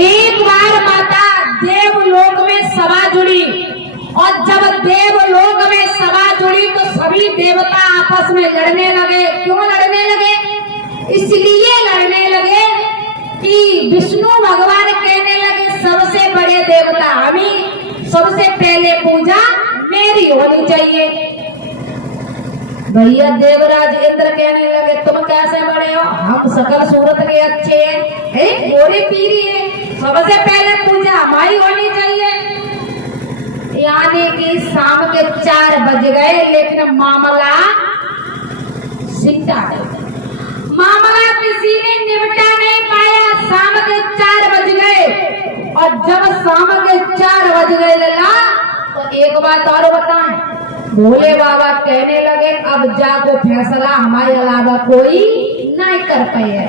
एक बार माता देवलोक में सभा जुड़ी और जब देवलोक में सभा जुड़ी तो सभी देवता आपस में लड़ने लगे। क्यों लड़ने लगे? इसलिए लड़ने लगे कि विष्णु भगवान कहने लगे सबसे बड़े देवता हम ही, सबसे पहले पूजा मेरी होनी चाहिए। भैया देवराज इंद्र कहने लगे तुम कैसे बड़े हो, हम सकल सूरत के अच्छे हैं, गोरी पीरी है, सबसे पहले पूजा हमारी होनी चाहिए। यानी कि शाम के 4 बज गए लेकिन मामला सिमटा गया, मामला किसी ने निपटा नहीं पाया। शाम के 4 बज गए और जब शाम के 4 बज गए लला तो एक बात और बताएं, भोले बाबा कहने लगे अब जाको फैसला हमारे अलावा कोई नहीं कर पाए।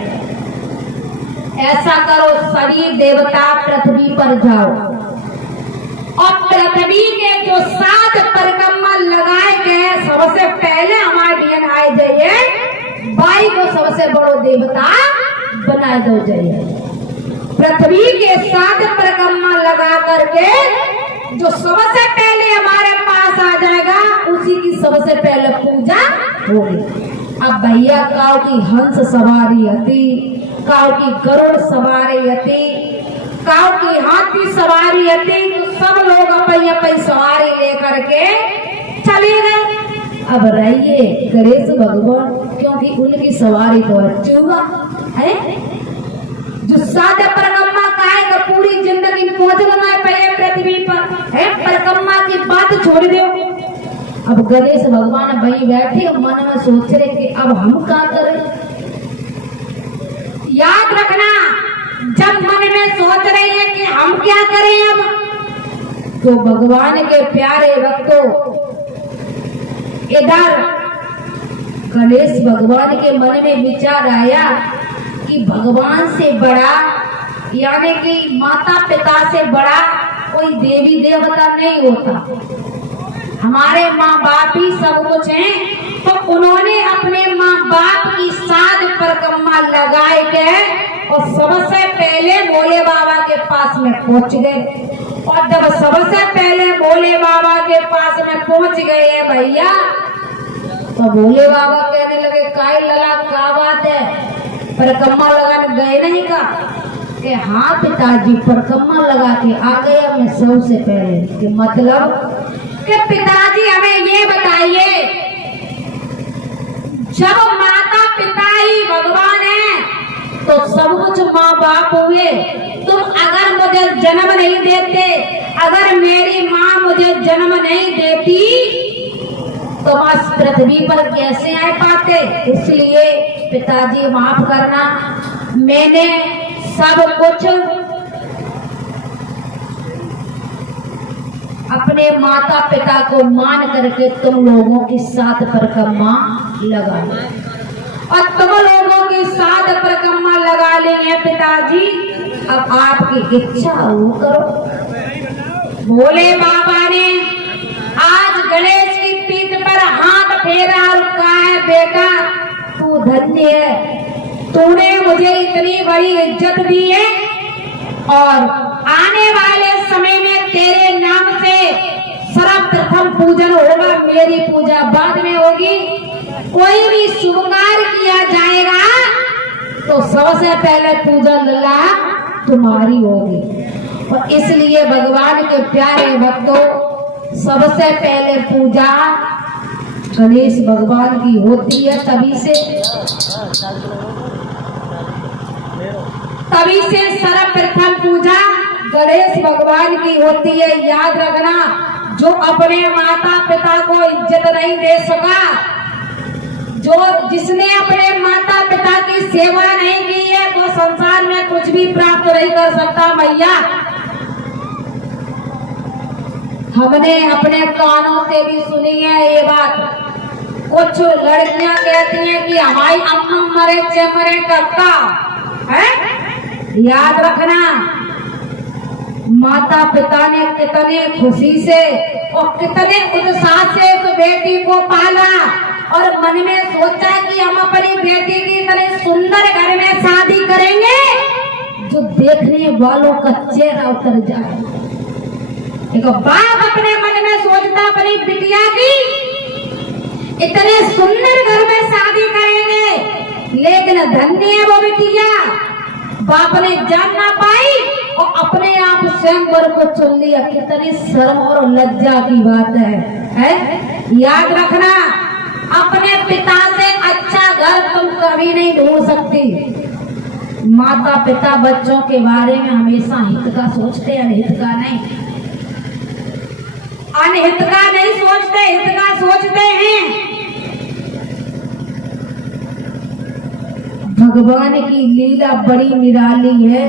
ऐसा करो सभी देवता पृथ्वी पर जाओ और पृथ्वी के जो 7 परिक्रमा लगाए गए सबसे पहले हमारे दिन आए जाइए, बाई को सबसे बड़ो देवता बना दो जाइए। पृथ्वी के 7 परिक्रमा लगा करके जो सबसे पहले हमारे पास आ जाएगा उसी की सबसे पहले पूजा होगी। अब भैया काव की हंस सवारी हती, काव की गरुड़ सवारी हती, काव की हाथी सवारी हती, तो सब लोग अपनी सवारी लेकर के चले गए। अब रहिए गणेश भगवान, क्योंकि उनकी सवारी तो चूहा है जो 7 परिक्रमा का पूरी जिंदगी पहुंचना है पृथ्वी पर है। परिक्रमा की बात छोड़ दो। अब गणेश भगवान भाई बैठे मन में सोच रहे कि अब हम क्या करें। याद रखना जब मन में सोच रहे हैं कि हम क्या करें अब, तो भगवान के प्यारे भक्तों इधर गणेश भगवान के मन में विचार आया कि भगवान से बड़ा यानी कि माता पिता से बड़ा कोई देवी देवता नहीं होता। हमारे माँ बाप ही सब कुछ हैं, तो उन्होंने अपने माँ बाप की 7 परिक्रमा लगाए गए और सबसे पहले भोले बाबा के पास में पहुंच गए। और जब सबसे पहले भोले बाबा के पास में पहुंच गए भैया, तो भोले बाबा कहने लगे काय लला क्या बात है, परिक्रमा लगाने गए नहीं का? कि हाँ पिताजी परिक्रमा लगा के आ गया मैं सबसे पहले। कि मतलब कि पिताजी हमें ये बताइए, जब माता पिता ही भगवान है तो सब कुछ माँ बाप हुए। तुम अगर मुझे जन्म नहीं देते, अगर मेरी माँ मुझे जन्म नहीं देती तो बस पृथ्वी पर कैसे आ पाते। इसलिए पिताजी माफ करना, मैंने सब कुछ अपने माता पिता को मान करके तुम लोगों की 7 परिक्रमा लगा ली और तुम लोगों की 7 परिक्रमा लगा ली है पिताजी। अब आपकी इच्छा वो करो। भोले बाबा ने आज गणेश की पीठ पर हाथ फेरा और कहा है बेटा तू धन्य है, तूने मुझे इतनी बड़ी इज्जत दी है और आने वाले समय में तेरे नाम से सर्वप्रथम पूजन होगा, मेरी पूजा बाद में होगी। कोई भी शुभ कार्य किया जाएगा तो सबसे पहले पूजा लला तुम्हारी होगी। और इसलिए भगवान के प्यारे भक्तों सबसे पहले पूजा गणेश भगवान की होती है। तभी से सर्वप्रथम पूजा गणेश भगवान की होती है। याद रखना, जो अपने माता पिता को इज्जत नहीं दे सका, जिसने अपने माता पिता की सेवा नहीं की है, वो संसार में कुछ भी प्राप्त नहीं कर सकता। भैया हमने अपने कानों से भी सुनी है ये बात। कुछ लड़कियां कहती हैं कि हमारी अम्मा मरे चमरे कक्का है। याद रखना, माता पिता ने कितने खुशी से और कितने उत्साह से उस बेटी को पाला और मन में सोचा कि हम अपनी बेटी की इतने सुंदर घर में शादी करेंगे जो देखने वालों का चेहरा उतर जाए। देखो बाप अपने मन में सोचता अपनी बिटिया की इतने सुंदर घर में शादी करेंगे, लेकिन धन्य है वो बिटिया, बाप ने जान ना पाई और अपने आप स्वयंवर को चुन लिया। कितनी शर्म और लज्जा की बात है? याद रखना, अपने पिता से अच्छा घर तुम कभी नहीं ढूंढ सकती। माता पिता बच्चों के बारे में हमेशा हित का सोचते, अनहित का नहीं। अनहित का नहीं सोचते, हित का सोचते हैं। भगवान की लीला बड़ी निराली है,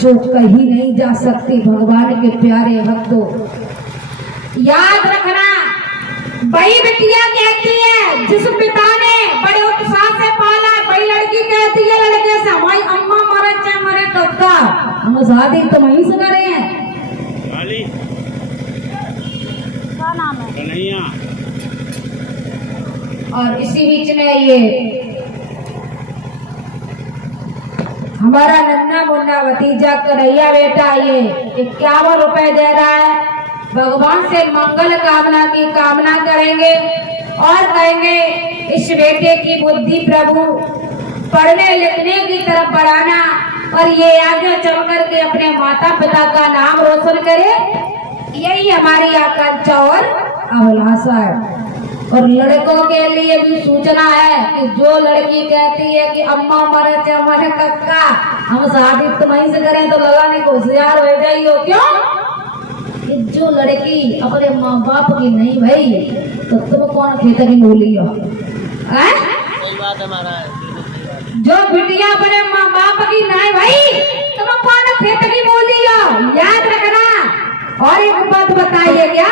जो कहीं नहीं जा सकती। भगवान के प्यारे भक्तों, याद रखना, बड़ी बिटिया कहती है जिस पिता ने बड़े उत्साह से पाला, बड़ी लड़की कहती है लड़के से हमारी अम्मा मरे चाहे मरे कक्का, हम शादी तो वहीं से करे हैं। क्या नाम है? कन्हैया। और इसी बीच में ये हमारा नन्ना मुन्ना भतीजा कन्हैया बेटा ये 51 रुपए दे रहा है। भगवान से मंगल कामना की कामना करेंगे और कहेंगे इस बेटे की बुद्धि प्रभु पढ़ने लिखने की तरफ बढ़ाना और ये आगे चल करके अपने माता पिता का नाम रोशन करे। यही हमारी आकांक्षा और अभिलाषा है। और लड़कों के लिए भी सूचना है कि जो लड़की कहती है कि अम्मा मरे चाहे हमारे कक्का, हम शादी तो वहीं से करें, तो लगाने को होशियार हो जाइए। क्यों? कि जो लड़की अपने माँ बाप की नहीं भाई, तो तुम कौन खेत की मूली हो? सही बात हमारा है। जो बिटिया अपने माँ बाप की नहीं भाई, तुम कौन खेत की मूली हो? याद रखना। और एक बात बताइए, क्या